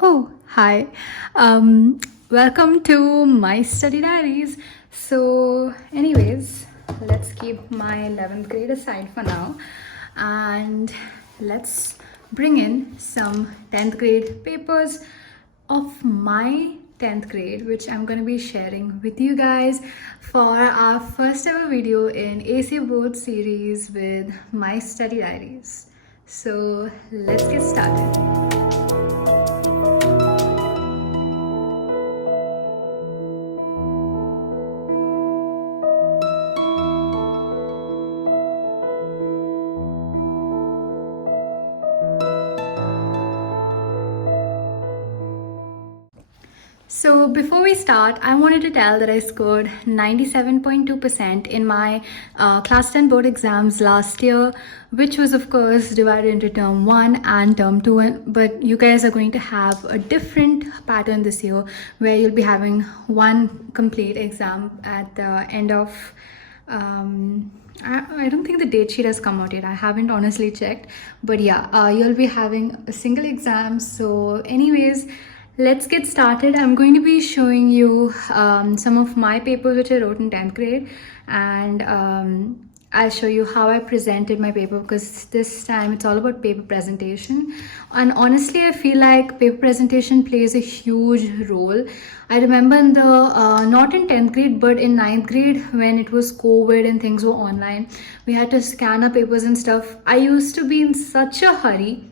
Oh, hi. Um, Welcome to my study diaries. Anyways, let's keep my 11th grade aside for now and let's bring in some 10th grade papers of my 10th grade, which I'm going to be sharing with you guys for our first ever video in AC Board series with my study diaries. So, let's get started. So before we start, I wanted to tell that I scored 97.2% in my class 10 board exams last year, which was of course divided into term 1 and term 2. But you guys are going to have a different pattern this year where you'll be having one complete exam at the end of I don't think the date sheet has come out yet. I haven't honestly checked. But yeah, you'll be having a single exam. So, anyways, let's get started. I'm going to be showing you some of my papers which I wrote in 10th grade, and I'll show you how I presented my paper because this time it's all about paper presentation. And honestly, I feel like paper presentation plays a huge role. I remember in the not in 10th grade but in 9th grade when it was COVID and things were online, we had to scan our papers and stuff. I used to be in such a hurry.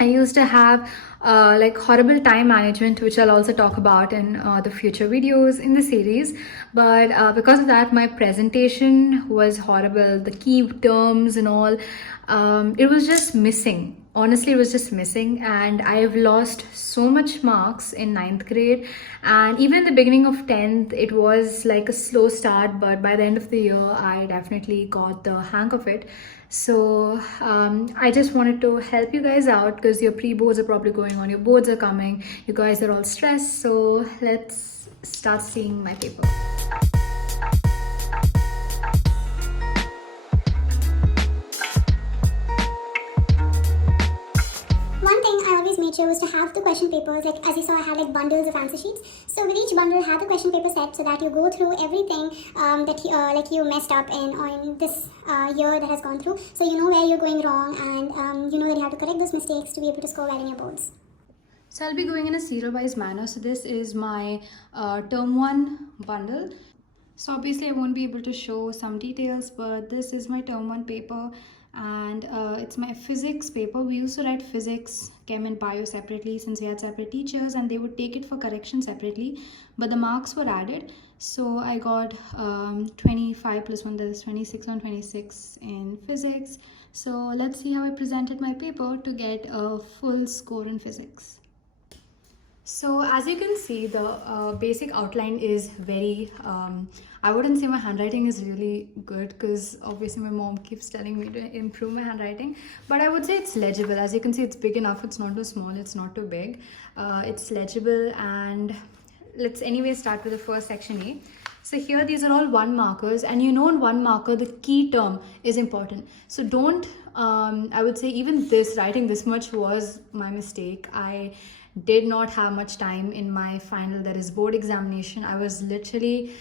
I used to have like horrible time management, which I'll also talk about in the future videos in the series. But because of that, my presentation was horrible. The key terms and all, it was just missing. Honestly, it was just missing, and I've lost so much marks in 9th grade. And even in the beginning of 10th, it was like a slow start, but by the end of the year, I definitely got the hang of it. So I just wanted to help you guys out because your pre-boards are probably going on, your boards are coming, you guys are all stressed. So let's start seeing my paper. One thing I always made sure was to have the question papers, like as you saw I had like bundles of answer sheets. So with each bundle have the question paper set so that you go through everything that like you messed up in or in this year that has gone through. So you know where you're going wrong, and you know that you have to correct those mistakes to be able to score well in your boards. So I'll be going in a serial wise manner. So this is my term 1 bundle. So obviously I won't be able to show some details, but this is my term 1 paper, and it's my physics paper. We used to write physics, chem and bio separately since we had separate teachers, and they would take it for correction separately, but the marks were added. So I got 25 plus 1, that is 26 on 26 in physics. So let's see how I presented my paper to get a full score in physics. So as you can see, the basic outline is very, I wouldn't say my handwriting is really good because obviously my mom keeps telling me to improve my handwriting, but I would say it's legible. As you can see, it's big enough, it's not too small, it's not too big. It's legible, and let's anyway start with the first section A. So here these are all one markers, and you know in one marker the key term is important. So don't, I would say even this, writing this much was my mistake. I did not have much time in my final, that is board examination. I was literally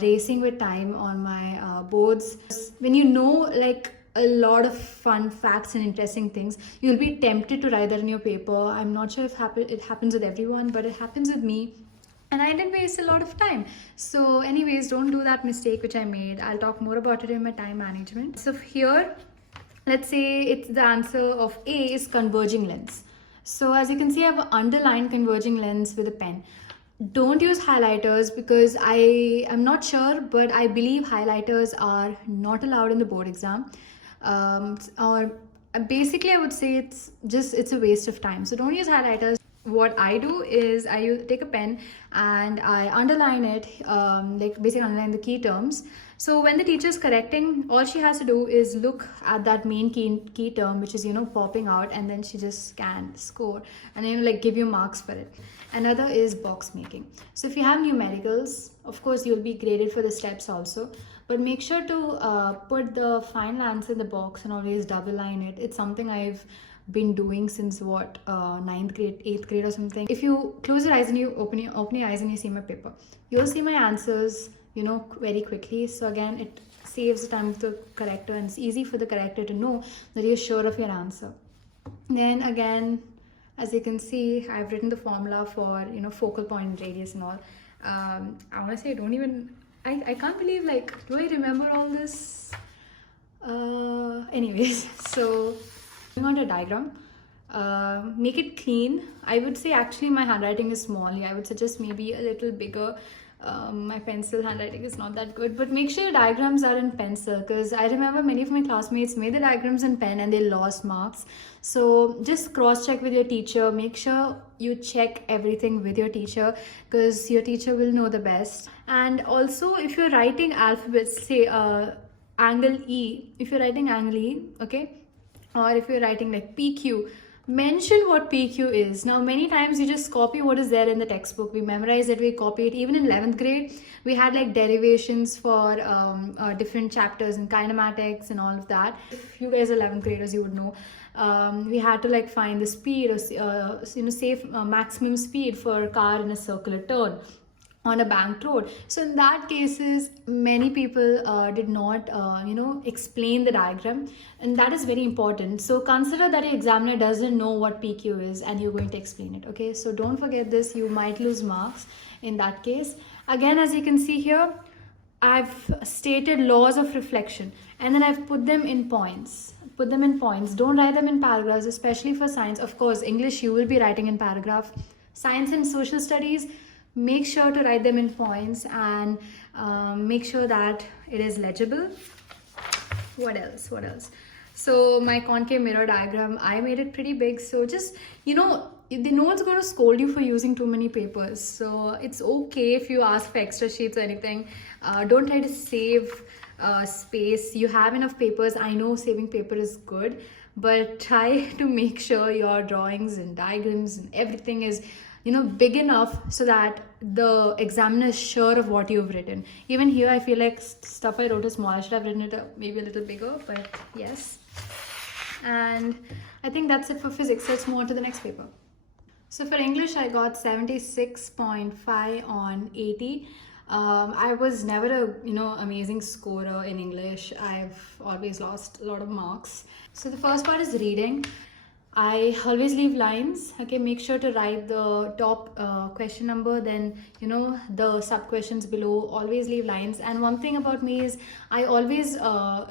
racing with time on my boards. When you know like a lot of fun facts and interesting things, you'll be tempted to write that in your paper. I'm not sure if it happens with everyone, but it happens with me, and I didn't waste a lot of time. So anyways, don't do that mistake which I made. I'll talk more about it in my time management. So here, let's say it's the answer of A is converging lens. So as you can see, I've underlined converging lens with a pen. Don't use highlighters because I am not sure, but I believe highlighters are not allowed in the board exam. Or basically I would say it's a waste of time. So don't use highlighters. What I do is take a pen and I underline it, like basically underline the key terms. So when the teacher is correcting, all she has to do is look at that main key term, which is popping out, and then she just can score and like give you marks for it. Another is box making. So if you have numericals, of course you'll be graded for the steps also, but make sure to put the final answer in the box and always double line it. It's something I've been doing since what, ninth grade, 8th grade or something. If you close your eyes and you open your eyes and you see my paper, you'll see my answers, very quickly. So again, it saves the time of the corrector, and it's easy for the corrector to know that you're sure of your answer. Then again, as you can see, I've written the formula for focal point radius and all. I want to say, I can't believe, like, do I remember all this? Anyways, so going on to a diagram, make it clean. I would say actually my handwriting is small. Yeah, I would suggest maybe a little bigger. My pencil handwriting is not that good, but make sure your diagrams are in pencil, because I remember many of my classmates made the diagrams in pen and they lost marks. So just cross check with your teacher. Make sure you check everything with your teacher, because your teacher will know the best. And also, if you're writing alphabets, say angle E, if you're writing angle E, okay, or if you're writing like PQ, mention what PQ is. Now, many times you just copy what is there in the textbook. We memorize it, we copy it. Even in 11th grade, we had like derivations for different chapters and kinematics and all of that. If you guys are 11th graders, you would know. We had to like find the speed, or safe maximum speed for a car in a circular turn on a banked road. So in that cases, many people did not explain the diagram, and that is very important. So consider that your examiner doesn't know what PQ is and you're going to explain it. Okay, so don't forget this. You might lose marks in that case. Again, as you can see here, I've stated laws of reflection, and then I've put them in points. Don't write them in paragraphs, especially for science. Of course, English you will be writing in paragraph. Science and social studies, make sure to write them in points, and make sure that it is legible. What else? So my concave mirror diagram, I made it pretty big. So just, they know it's going to scold you for using too many papers. So it's okay if you ask for extra sheets or anything. Don't try to save space. You have enough papers. I know saving paper is good, but try to make sure your drawings and diagrams and everything is big enough so that the examiner is sure of what you've written. Even here, I feel like stuff I wrote is small. I should have written it maybe a little bigger, but yes. And I think that's it for physics. Let's move on to the next paper. So for English, I got 76.5 on 80. I was never a amazing scorer in English. I've always lost a lot of marks. So the first part is reading. I always leave lines. Okay, make sure to write the top question number, then the sub questions below. Always leave lines. And one thing about me is I always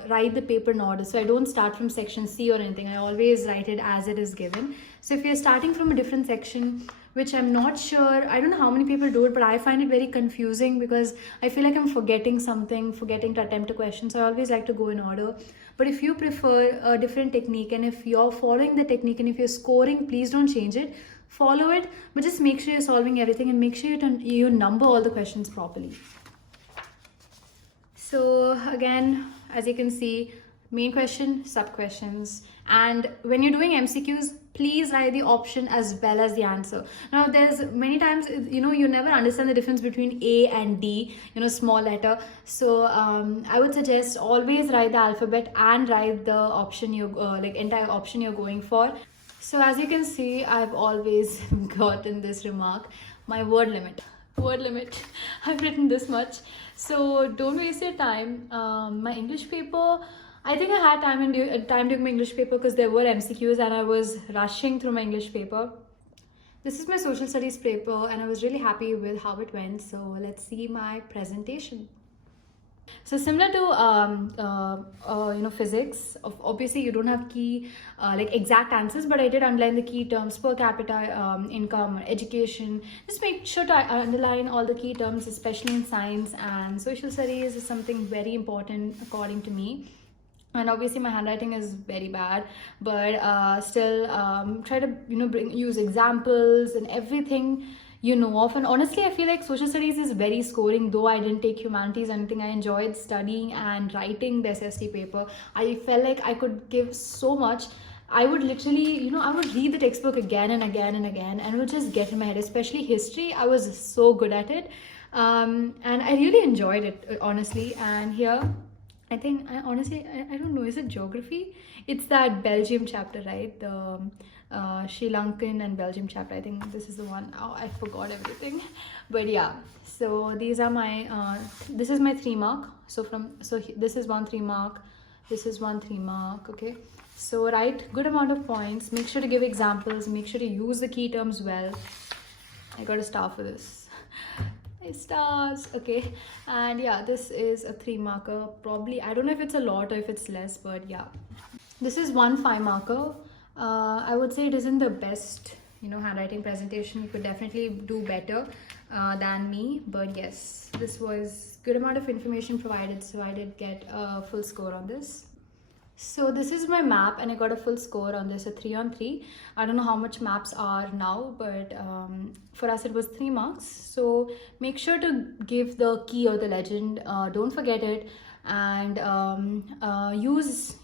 write the paper in order, so I don't start from section C or anything. I always write it as it is given. So if you're starting from a different section, which I'm not sure, I don't know how many people do it, but I find it very confusing because I feel like I'm forgetting something, forgetting to attempt a question. So I always like to go in order. But if you prefer a different technique, and if you're following the technique, and if you're scoring, please don't change it. Follow it, but just make sure you're solving everything, and make sure you number all the questions properly. So again, as you can see, main question, sub questions. And when you're doing MCQs, please write the option as well as the answer. Now, there's many times, you never understand the difference between A and D, small letter. So I would suggest always write the alphabet and write the option entire option you're going for. So as you can see, I've always gotten this remark, my word limit. I've written this much. So don't waste your time. My English paper, I think I had time during my English paper because there were MCQs and I was rushing through my English paper. This is my social studies paper and I was really happy with how it went. So let's see my presentation. So similar to physics, obviously you don't have key exact answers, but I did underline the key terms: per capita income, education. Just make sure to underline all the key terms, especially in science, and social studies is something very important according to me. And obviously my handwriting is very bad, but still try to use examples and everything of. And honestly, I feel like social studies is very scoring. Though I didn't take humanities or anything, I enjoyed studying and writing the SST paper. I felt like I could give so much. I would literally, I would read the textbook again and again and again, and it would just get in my head. Especially history, I was so good at it, and I really enjoyed it, honestly. And here, I think I honestly I don't know. Is it geography? It's that Belgium chapter, right? The Sri Lankan and Belgium chapter. I think this is the one. Oh, I forgot everything, but yeah. So these are my. This is my 3 mark. So this is 1 3 mark. This is 1 3 mark. Okay. So write good amount of points. Make sure to give examples. Make sure to use the key terms well. I got a star for this. Stars. Okay. And yeah, this is a 3 marker. Probably, I don't know if it's a lot or if it's less, but yeah. This is 1 5 marker. I would say it isn't the best, handwriting presentation. You could definitely do better than me, but yes, this was good amount of information provided, so I did get a full score on this. So this is my map, and I got a full score on this, a 3 on 3. I don't know how much maps are now, but for us it was 3 marks. So make sure to give the key or the legend. Don't forget it, and use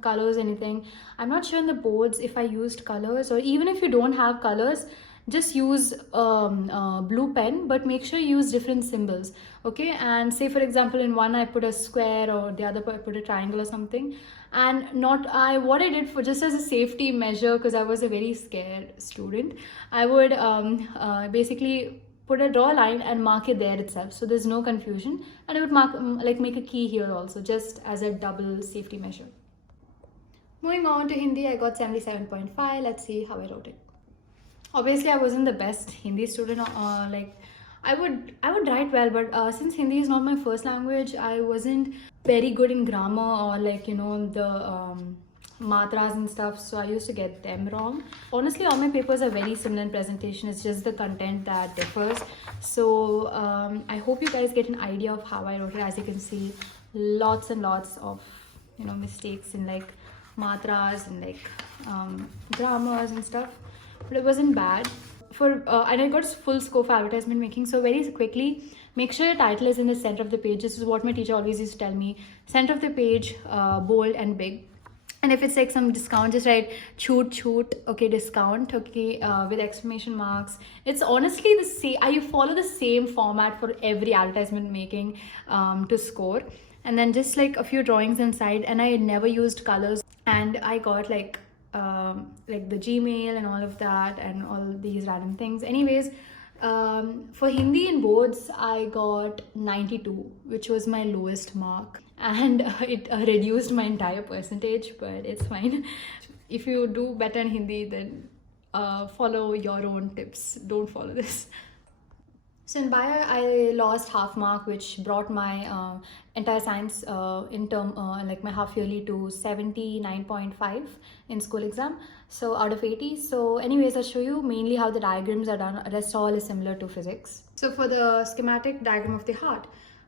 colors, anything. I'm not sure in the boards if I used colors, or even if you don't have colors, just use blue pen, but make sure you use different symbols. Okay, and say for example in one I put a square, or the other I put a triangle or something. And what I did, for just as a safety measure, because I was a very scared student, I would basically put a draw line and mark it there itself, so there's no confusion. And I would mark like make a key here also, just as a double safety measure. Moving on to Hindi, I got 77.5. Let's see how I wrote it. Obviously I wasn't the best Hindi student. Like I would write well, but since Hindi is not my first language, I wasn't very good in grammar, or like the matras and stuff, so I used to get them wrong. Honestly, all my papers are very similar in presentation. It's just the content that differs. So I hope you guys get an idea of how I wrote it. As you can see, lots and lots of mistakes in like matras and like grammars and stuff, but it wasn't bad. And I got full score for advertisement making. So very quickly, make sure your title is in the center of the page. This is what my teacher always used to tell me: center of the page, bold and big. And if it's like some discount, just write choot, okay, discount, okay, with exclamation marks. It's honestly the same. I follow the same format for every advertisement making to score. And then just like a few drawings inside, and I never used colors. And I got like the Gmail and all of that, and all these random things. Anyways, for Hindi in boards, I got 92, which was my lowest mark, and it reduced my entire percentage, but it's fine. If you do better in Hindi, then follow your own tips. Don't follow this. So in bio, I lost half mark, which brought my entire science in term like my half yearly to 79.5 in school exam. So out of 80. So anyways, I'll show you mainly how the diagrams are done. Rest all is similar to physics. So for the schematic diagram of the heart,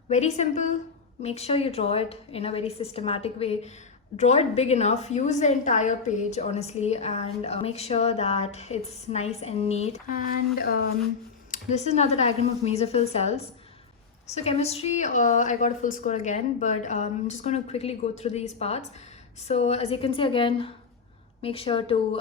very simple. Make sure you draw it in a very systematic way. Draw it big enough. Use the entire page honestly, and make sure that it's nice and neat. And this is another diagram of mesophyll cells. So chemistry, I got a full score again, but I'm just going to quickly go through these parts. So as you can see again, make sure to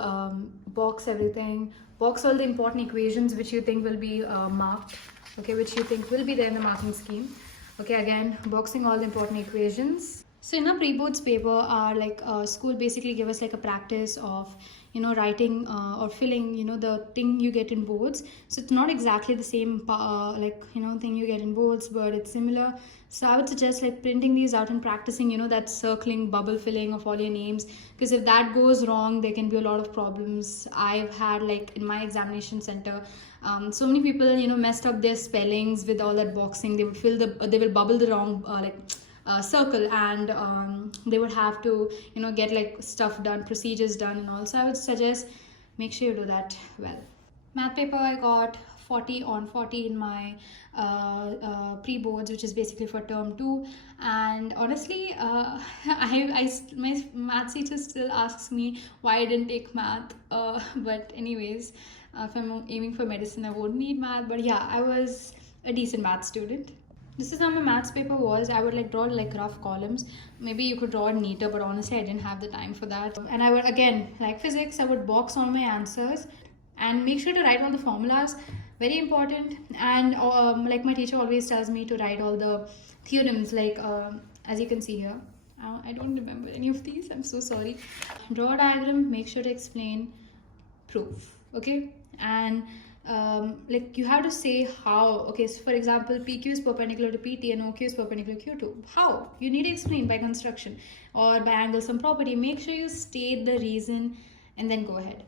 box everything. Box all the important equations which you think will be marked, okay, which you think will be there in the marking scheme. Okay, again, boxing all the important equations. So in our pre-boards paper, our school basically give us like a practice of writing or filling the thing you get in boards. So it's not exactly the same thing you get in boards, but it's similar. So I would suggest like printing these out and practicing that circling, bubble filling of all your names, because if that goes wrong, there can be a lot of problems. I've had like in my examination center, so many people messed up their spellings with all that boxing. They will bubble the wrong circle, and they would have to get like stuff done, procedures done, and also I would suggest make sure you do that well. Math paper, I got 40 on 40 in my pre-boards, which is basically for term 2. And honestly, my math teacher still asks me why I didn't take math, but anyways, if I'm aiming for medicine, I won't need math. But yeah, I was a decent math student. This is how my maths paper was. I would like draw like rough columns. Maybe you could draw it neater, but honestly I didn't have the time for that. And I would, again, like physics, I would box all my answers and make sure to write all the formulas. Very important. And like my teacher always tells me to write all the theorems, like as you can see here. I don't remember any of these. I'm so sorry. Draw a diagram. Make sure to explain. Proof. Okay. And like you have to say how. Okay. So for example, PQ is perpendicular to PT and OQ is perpendicular to Q2. How? You need to explain by construction or by angle some property. Make sure you state the reason and then go ahead.